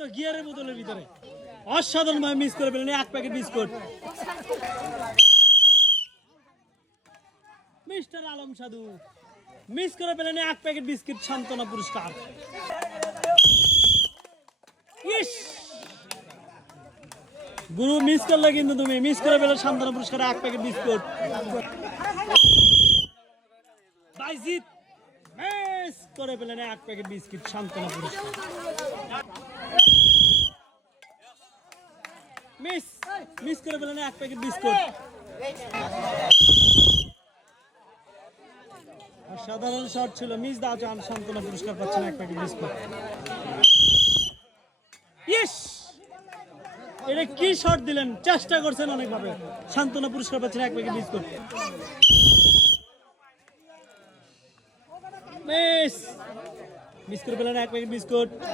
তো গিয়ারের বোতলের ভিতরে অসাধারণ ভাবে মিস করে ফেলেন এক প্যাকেট বিস্কুট। মিস্টার আলম সাধু মিস করে পেলেন এক প্যাকেট বিস্কিট সান্ত্বনা পুরস্কার। ইস গুরু মিস করলে কিন্তু তুমি মিস করে পেলে সান্ত্বনা পুরস্কার এক প্যাকেট বিস্কুট। বাইজিৎ মিস করে পেলেন এক প্যাকেট বিস্কিট সান্ত্বনা পুরস্কার। মিস করে পেলেন এক প্যাকেট বিস্কুট। সাধারণ শট ছিল মিস দাও চান সান্ত্বনা পুরস্কার পাচ্ছেন এক প্যাকেট বিস্কুট। ইস এটা কি শট দিলেন চেষ্টা করছেন অনেকভাবে সান্ত্বনা পুরস্কার পাচ্ছেন এক প্যাকেট বিস্কুট। মিস করে পেলেন এক প্যাকেট বিস্কুট।